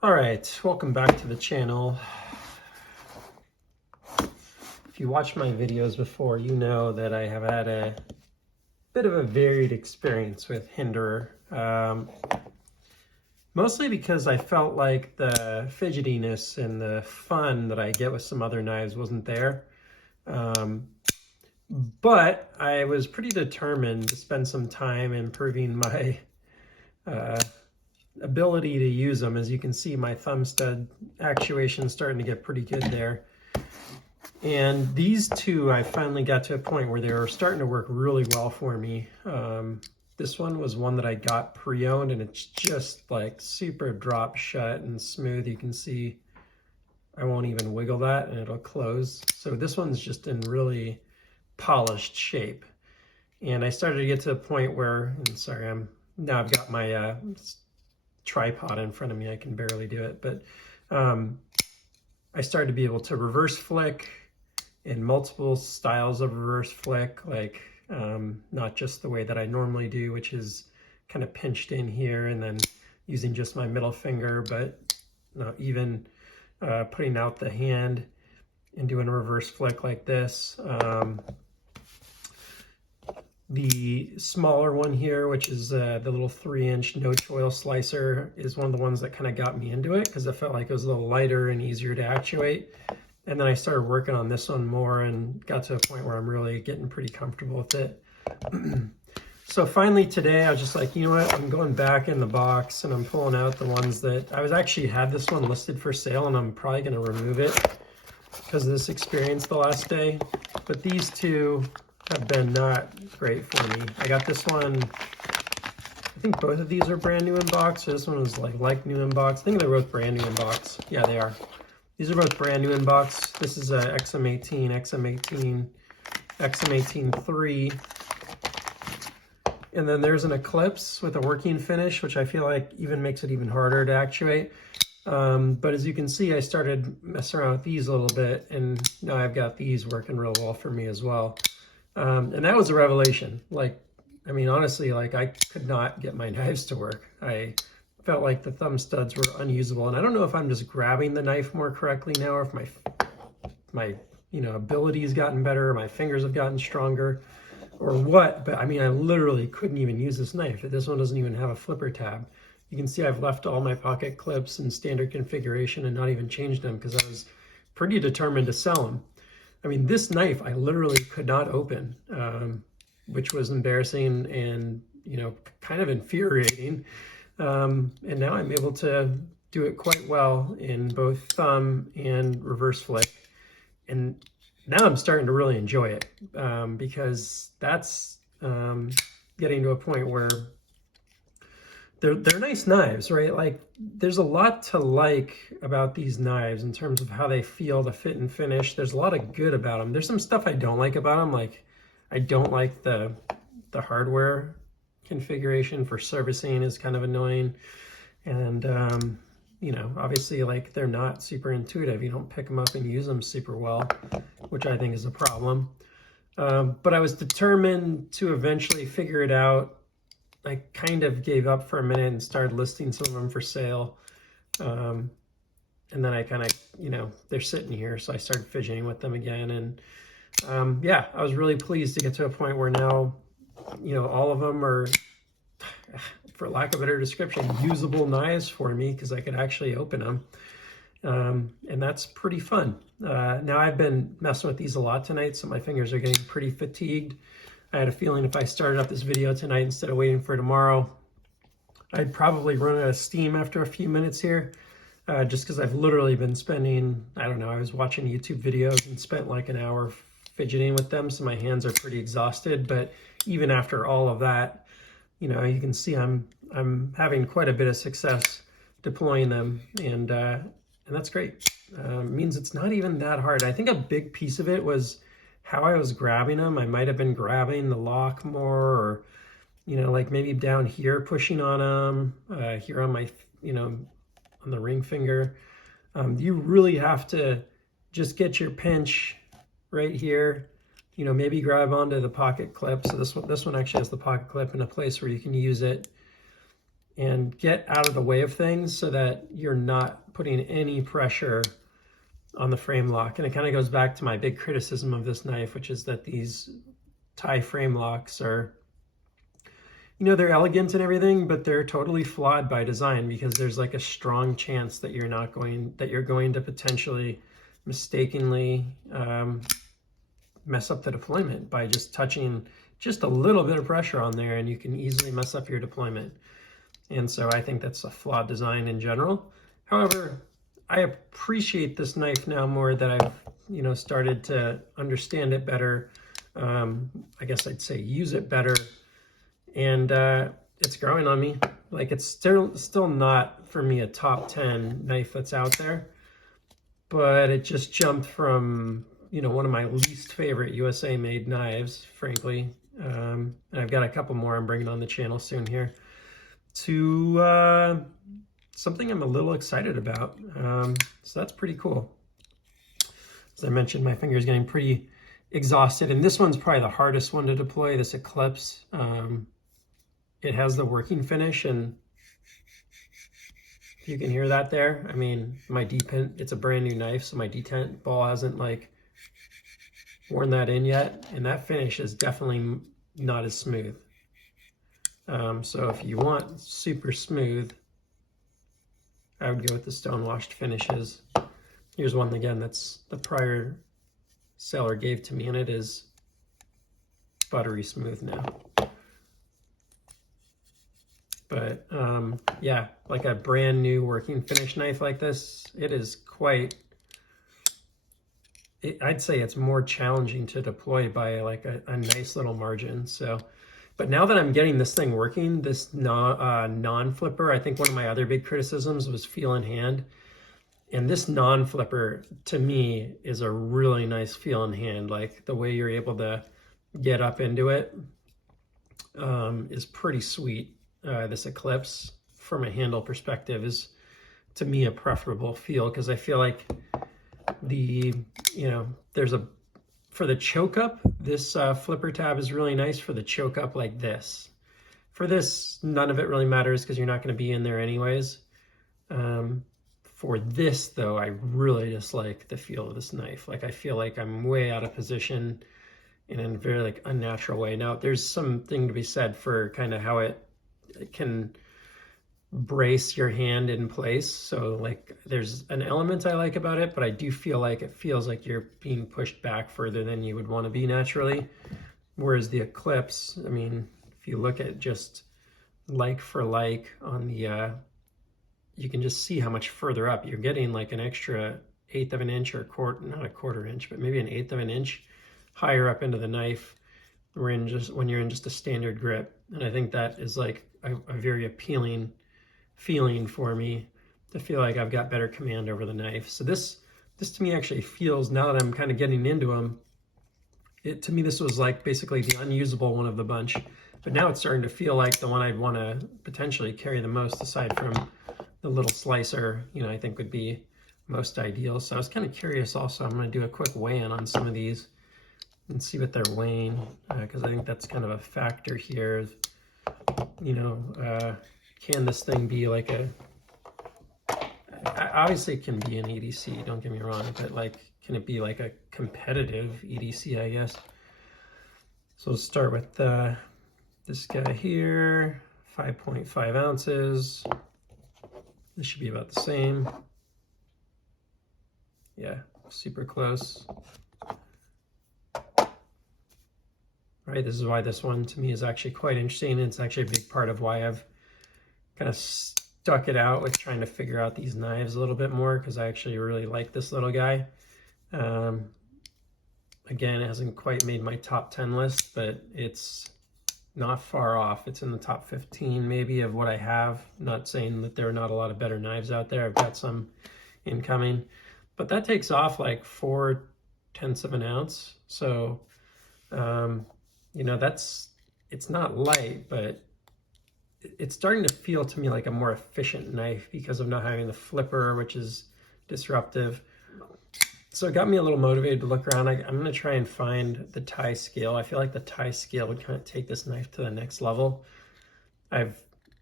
All right, welcome back to the channel. If you watched my videos before, you know that I have had a bit of a varied experience with Hinderer. Mostly because I felt like the fidgetiness and the fun that I get with some other knives wasn't there. But I was pretty determined to spend some time improving my ability to use them. As you can see, my thumb stud actuation is starting to get pretty good there. And these two, I finally got to a point where they were starting to work really well for me. This one was one that I got pre-owned, and it's just like super drop shut and smooth. You can see I won't even wiggle that and it'll close. So this one's just in really polished shape. And I started to get to a point where, and sorry, now I've got my tripod in front of me. I can barely do it, but I started to be able to reverse flick in multiple styles of reverse flick, like not just the way that I normally do, which is kind of pinched in here and then using just my middle finger, but even putting out the hand and doing a reverse flick like this. The smaller one here, which is the little 3-inch no choil slicer, is one of the ones that kind of got me into it because I felt like it was a little lighter and easier to actuate. And then I started working on this one more and got to a point where I'm really getting pretty comfortable with it. So finally today, I was just like, you know what, I'm going back in the box and I'm pulling out the ones that I was actually had this one listed for sale, and I'm probably going to remove it because of this experience the last day. But these two have been not great for me. I got this one, I think both of these are brand new in box. So this one is like new in box. I think they're both brand new in box. Yeah, they are. These are both brand new in box. This is a XM18, XM18, XM18 3. And then there's an Eclipse with a working finish, which I feel like even makes it even harder to actuate. But as you can see, I started messing around with these a little bit, and now I've got these working real well for me as well. And that was a revelation. Like, I mean, honestly, like I could not get my knives to work. I felt like the thumb studs were unusable. And I don't know if I'm just grabbing the knife more correctly now, or if my ability has gotten better, my fingers have gotten stronger, or what. But I mean, I literally couldn't even use this knife. This one doesn't even have a flipper tab. You can see I've left all my pocket clips in standard configuration and not even changed them because I was pretty determined to sell them. I mean, this knife I literally could not open, which was embarrassing and, kind of infuriating. And now I'm able to do it quite well in both thumb and reverse flick. And now I'm starting to really enjoy it because that's getting to a point where they're nice knives, right? Like, there's a lot to like about these knives in terms of how they feel, the fit and finish. There's a lot of good about them. There's some stuff I don't like about them. Like, I don't like the hardware configuration for servicing is kind of annoying. And, obviously, like, they're not super intuitive. You don't pick them up and use them super well, which I think is a problem. But I was determined to eventually figure it out. I kind of gave up for a minute and started listing some of them for sale. And then I kind of, they're sitting here. So I started fidgeting with them again. And yeah, I was really pleased to get to a point where now, all of them are, for lack of a better description, usable knives for me because I could actually open them. And that's pretty fun. Now I've been messing with these a lot tonight, so my fingers are getting pretty fatigued. I had a feeling if I started up this video tonight instead of waiting for tomorrow, I'd probably run out of steam after a few minutes here, just because I've literally been spending, I don't know, I was watching YouTube videos and spent like an hour fidgeting with them, so my hands are pretty exhausted. But even after all of that, you can see I'm having quite a bit of success deploying them, and that's great. It means it's not even that hard. I think a big piece of it was how I was grabbing them. I might have been grabbing the lock more, or, like maybe down here pushing on them, here on my, on the ring finger. You really have to just get your pinch right here, maybe grab onto the pocket clip. So this one actually has the pocket clip in a place where you can use it. and get out of the way of things so that you're not putting any pressure on the frame lock. And it kind of goes back to my big criticism of this knife, which is that these tie frame locks are, you know, they're elegant and everything, but they're totally flawed by design, because there's like a strong chance that you're going to potentially mistakenly mess up the deployment by just touching just a little bit of pressure on there, and you can easily mess up your deployment. And so I think that's a flawed design in general. However, I appreciate this knife now more that I've, you know, started to understand it better. I guess I'd say use it better. And it's growing on me. Like, it's still not, for me, a top 10 knife that's out there. But it just jumped from, you know, one of my least favorite USA made knives, frankly. And I've got a couple more I'm bringing on the channel soon here, to something I'm a little excited about. So that's pretty cool. As I mentioned, my finger's getting pretty exhausted, and this one's probably the hardest one to deploy, this Eclipse. It has the working finish, and if you can hear that there, I mean, my detent, it's a brand new knife, so my detent ball hasn't like worn that in yet, and that finish is definitely not as smooth. So if you want super smooth, I would go with the stone washed finishes. Here's one again that's the prior seller gave to me, and it is buttery smooth now. But yeah, like a brand new working finish knife like this, it is quite, I'd say it's more challenging to deploy by like a nice little margin. So, but now that I'm getting this thing working, this non-flipper, I think one of my other big criticisms was feel in hand. And this non-flipper, to me, is a really nice feel in hand. Like, the way you're able to get up into it is pretty sweet. This Eclipse, from a handle perspective, is, to me, a preferable feel, because I feel like the, you know, there's a, for the choke up, this flipper tab is really nice for the choke up like this. For this, none of it really matters because you're not going to be in there anyways. For this, though, I really dislike the feel of this knife. Like, I feel like I'm way out of position in a very like unnatural way. Now, there's something to be said for kind of how it can brace your hand in place. So like, there's an element I like about it, but I do feel like it feels like you're being pushed back further than you would want to be naturally. Whereas the Eclipse, I mean, if you look at just like for like on the, you can just see how much further up you're getting, like an extra 1/8 of an inch, or not a 1/4 inch, but maybe an 1/8 of an inch higher up into the knife when you're in just a standard grip. And I think that is like a very appealing feeling for me, to feel like I've got better command over the knife. So this to me actually feels, now that I'm kind of getting into them, to me this was like basically the unusable one of the bunch, but now it's starting to feel like the one I'd want to potentially carry the most, aside from the little slicer, you know, I think would be most ideal. So I was kind of curious also, I'm going to do a quick weigh-in on some of these and see what they're weighing, because I think that's kind of a factor here. You know, can this thing be like obviously it can be an EDC, don't get me wrong, but like, can it be like a competitive EDC, I guess? So let's start with this guy here, 5.5 ounces. This should be about the same. Yeah, super close. Right, this is why this one to me is actually quite interesting, and it's actually a big part of why I've kind of stuck it out with trying to figure out these knives a little bit more, because I actually really like this little guy. Again, it hasn't quite made my top 10 list, but it's not far off. It's in the top 15 maybe of what I have. Not saying that there are not a lot of better knives out there. I've got some incoming, but that takes off like 4/10 of an ounce. So, you know, it's not light, but it's starting to feel to me like a more efficient knife because of not having the flipper, which is disruptive. So it got me a little motivated to look around. I'm going to try and find the tie scale. I feel like the tie scale would kind of take this knife to the next level. I've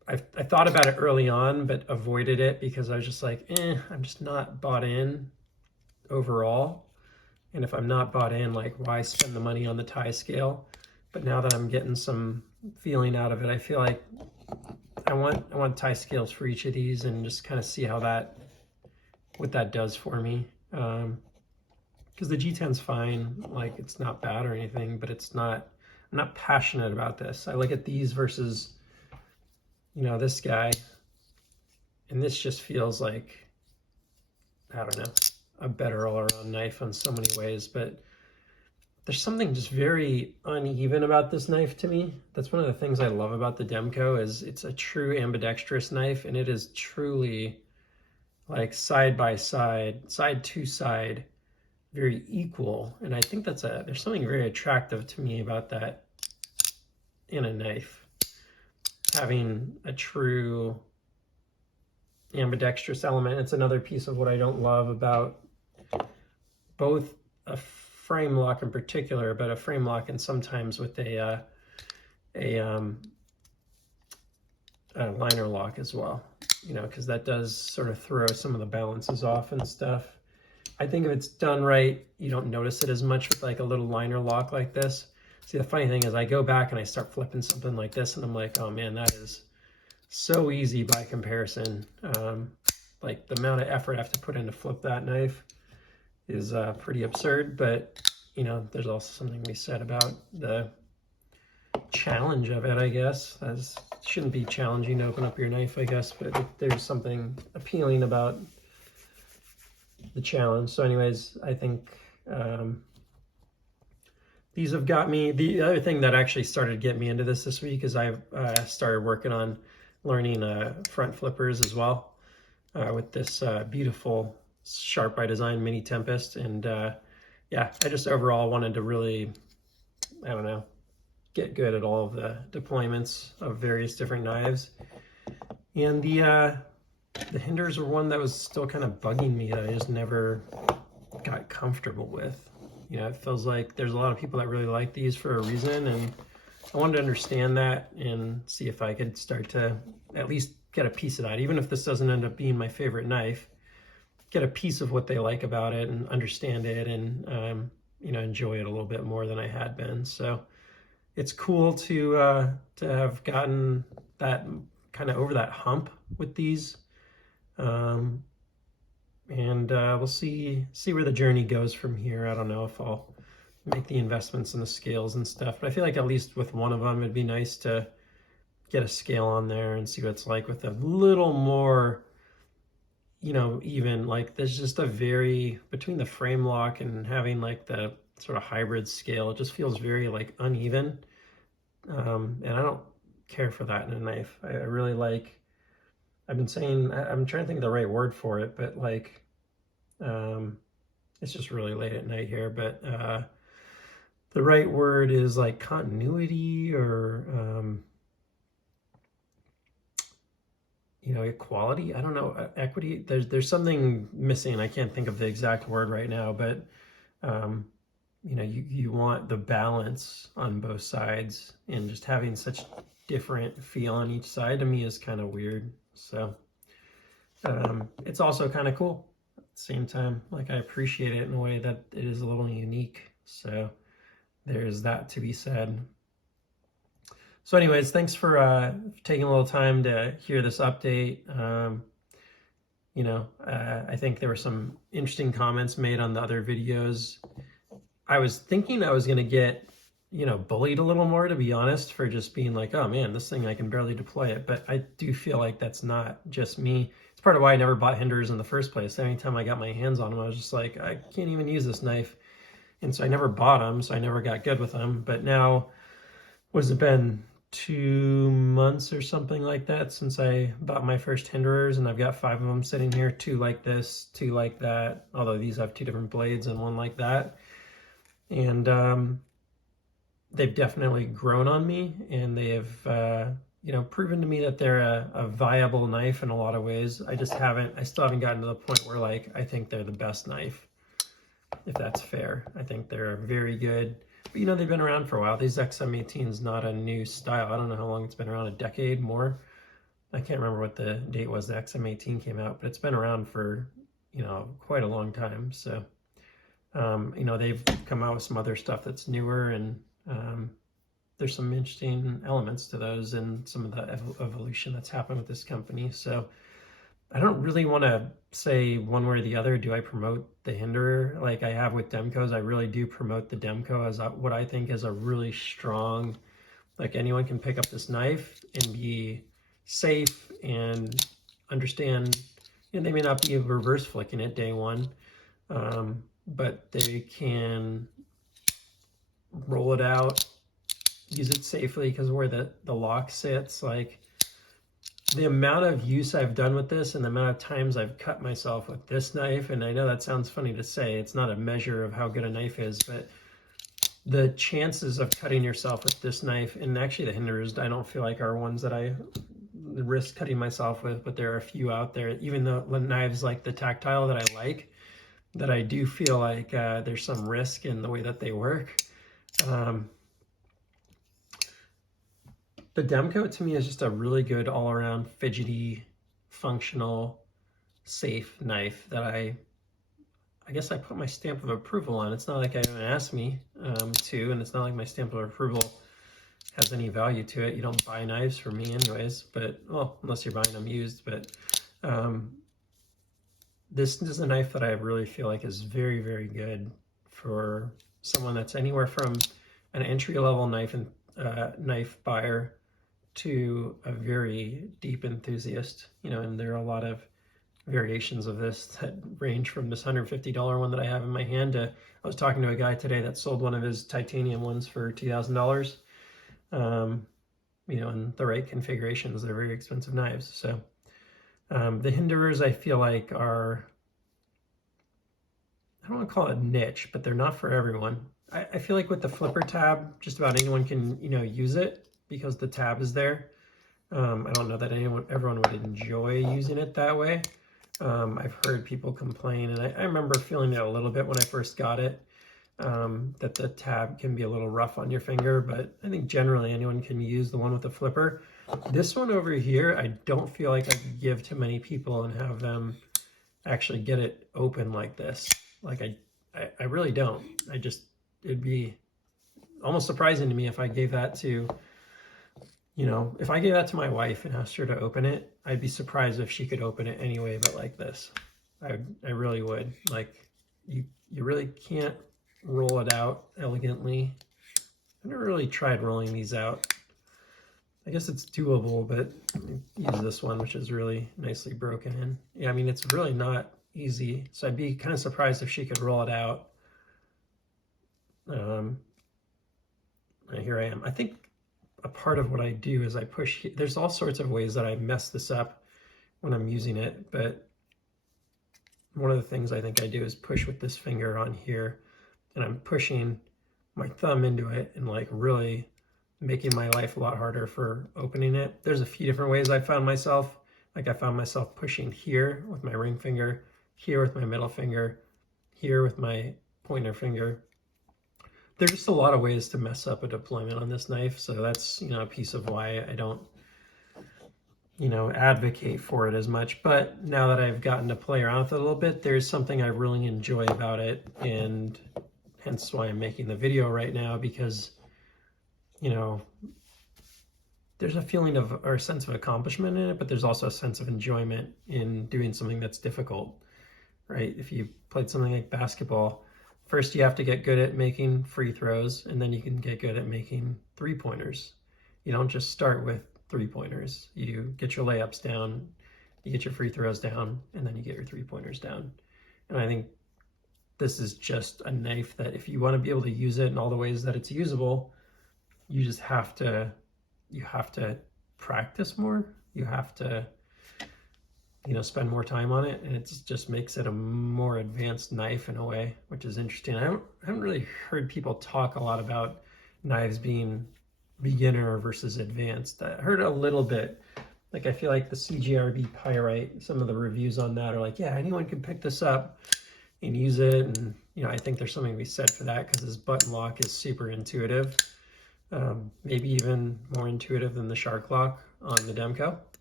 I thought about it early on, but avoided it because I was just like, I'm just not bought in overall. And if I'm not bought in, like, why spend the money on the tie scale? But now that I'm getting some feeling out of it, I feel like I want tie scales for each of these and just kind of see what that does for me. Because the G10's fine, like it's not bad or anything, but I'm not passionate about this. I look at these versus, this guy, and this just feels like, I don't know, a better all-around knife in so many ways, but there's something just very uneven about this knife to me. That's one of the things I love about the Demko is it's a true ambidextrous knife, and it is truly like side by side, side to side, very equal. And I think there's something very attractive to me about that in a knife. Having a true ambidextrous element. It's another piece of what I don't love about both a frame lock in particular, but a frame lock and sometimes with a liner lock as well, because that does sort of throw some of the balances off and stuff. I think if it's done right, you don't notice it as much with like a little liner lock like this. See, the funny thing is I go back and I start flipping something like this and I'm like, oh man, that is so easy by comparison. Like the amount of effort I have to put in to flip that knife is pretty absurd, but there's also something we said about the challenge of it, I guess. It shouldn't be challenging to open up your knife, I guess, but there's something appealing about the challenge. So anyways, I think these have got me. The other thing that actually started to get me into this week is I've started working on learning front flippers as well with this beautiful Sharp by Design Mini Tempest. And yeah, I just overall wanted to really, I don't know, get good at all of the deployments of various different knives. And the Hinderers were one that was still kind of bugging me that I just never got comfortable with. It feels like there's a lot of people that really like these for a reason, and I wanted to understand that and see if I could start to at least get a piece of that, even if this doesn't end up being my favorite knife, get a piece of what they like about it and understand it and enjoy it a little bit more than I had been. So it's cool to have gotten that kind of over that hump with these. And we'll see where the journey goes from here. I don't know if I'll make the investments in the scales and stuff, but I feel like at least with one of them, it'd be nice to get a scale on there and see what it's like with a little more, even like there's just between the frame lock and having like the sort of hybrid scale, it just feels very like uneven. And I don't care for that in a knife. I really like, I've been saying, I'm trying to think of the right word for it, but like, it's just really late at night here, but the right word is like continuity or, equality. I don't know, equity. There's something missing. I can't think of the exact word right now, but you want the balance on both sides, and just having such different feel on each side to me is kind of weird. So it's also kind of cool at the same time. Like I appreciate it in a way that it is a little unique. So there's that to be said. So anyways, thanks for taking a little time to hear this update. I think there were some interesting comments made on the other videos. I was thinking I was going to get, bullied a little more, to be honest, for just being like, oh man, this thing, I can barely deploy it. But I do feel like that's not just me. It's part of why I never bought Hinderers in the first place. Anytime I got my hands on them, I was just like, I can't even use this knife. And so I never bought them, so I never got good with them. But now, what has it been? 2 months or something like that since I bought my first Hinderers, and I've got 5 of them sitting here, 2 like this, 2 like that, although these have 2 different blades and 1 like that. And they've definitely grown on me, and they have proven to me that they're a viable knife in a lot of ways. I still haven't gotten to the point where like I think they're the best knife, if that's fair. I think they're very good. But they've been around for a while. These XM18 is not a new style. I don't know how long it's been around, a decade more. I can't remember what the date was the XM18 came out, but it's been around for, you know, quite a long time. So, you know, they've come out with some other stuff that's newer, and there's some interesting elements to those and some of the evolution that's happened with this company. So I don't really want to say one way or the other. Do I promote the Hinderer like I have with Demcos? I really do promote the Demco as what I think is a really strong, like anyone can pick up this knife and be safe and understand, you know, they may not be reverse flicking it day one, but they can roll it out, use it safely because where the lock sits, like the amount of use I've done with this and the amount of times I've cut myself with this knife, and I know that sounds funny to say, it's not a measure of how good a knife is, but the chances of cutting yourself with this knife, and actually the Hinderers, I don't feel like are ones that I risk cutting myself with, but there are a few out there, even though knives like the Tactile that I like, that I do feel like there's some risk in the way that they work. The Demco to me is just a really good all-around fidgety, functional, safe knife that I guess I put my stamp of approval on. It's not like anyone asked me to, and it's not like my stamp of approval has any value to it. You don't buy knives from me anyways, but, well, unless you're buying them used, but this is a knife that I really feel like is very, very good for someone that's anywhere from an entry-level knife buyer to a very deep enthusiast, you know, and there are a lot of variations of this that range from this $150 one that I have in my hand to, I was talking to a guy today that sold one of his titanium ones for $2,000. You know, in the right configurations, they're very expensive knives. So the Hinderers I feel like are, I don't want to call it niche, but they're not for everyone. I feel like with the flipper tab, just about anyone can, you know, use it because the tab is there. I don't know that everyone would enjoy using it that way. I've heard people complain, and I remember feeling it a little bit when I first got it, that the tab can be a little rough on your finger, but I think generally anyone can use the one with the flipper. This one over here, I don't feel like I could give to many people and have them actually get it open like this. Like I really don't. It'd be almost surprising to me if I gave that to, you know, if I gave that to my wife and asked her to open it, I'd be surprised if she could open it anyway, but like this. I really would. Like, you really can't roll it out elegantly. I've never really tried rolling these out. I guess it's doable, but use this one, which is really nicely broken in. Yeah, I mean, it's really not easy. So I'd be kind of surprised if she could roll it out. Here I am. I think a part of what I do is I push. There's all sorts of ways that I mess this up when I'm using it, but one of the things I think I do is push with this finger on here, and I'm pushing my thumb into it and like really making my life a lot harder for opening it. There's a few different ways I found myself. Like I found myself pushing here with my ring finger, here with my middle finger, here with my pointer finger. There's just a lot of ways to mess up a deployment on this knife, so that's, you know, a piece of why I don't, you know, advocate for it as much. But now that I've gotten to play around with it a little bit, there's something I really enjoy about it, and hence why I'm making the video right now, because, you know, there's a feeling of, or a sense of accomplishment in it, but there's also a sense of enjoyment in doing something that's difficult, right? If you played something like basketball, first you have to get good at making free throws, and then you can get good at making three-pointers. You don't just start with three-pointers. You get your layups down, you get your free throws down, and then you get your three-pointers down. And I think this is just a knife that if you want to be able to use it in all the ways that it's usable, you just have to, practice more. You have to, you know, spend more time on it, and it just makes it a more advanced knife in a way, which is interesting. I haven't really heard people talk a lot about knives being beginner versus advanced. I heard a little bit. Like, I feel like the CGRB Pyrite, some of the reviews on that are like, yeah, anyone can pick this up and use it. And, you know, I think there's something to be said for that because this button lock is super intuitive. Maybe even more intuitive than the Shark lock on the Demco.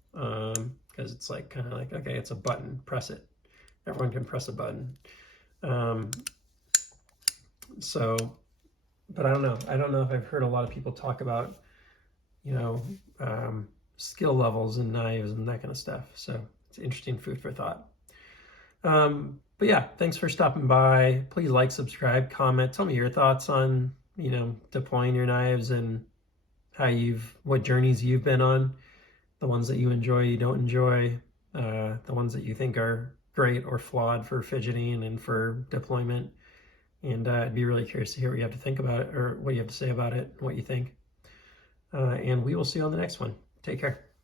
because it's like kind of like, okay, it's a button, press it. Everyone can press a button. So, but I don't know. I don't know if I've heard a lot of people talk about, you know, skill levels and knives and that kind of stuff. So it's interesting food for thought. But yeah, thanks for stopping by. Please like, subscribe, comment. Tell me your thoughts on, you know, deploying your knives and what journeys you've been on, the ones that you enjoy, you don't enjoy, the ones that you think are great or flawed for fidgeting and for deployment. And I'd be really curious to hear what you have to think about it, or what you have to say about it, what you think. And we will see you on the next one. Take care.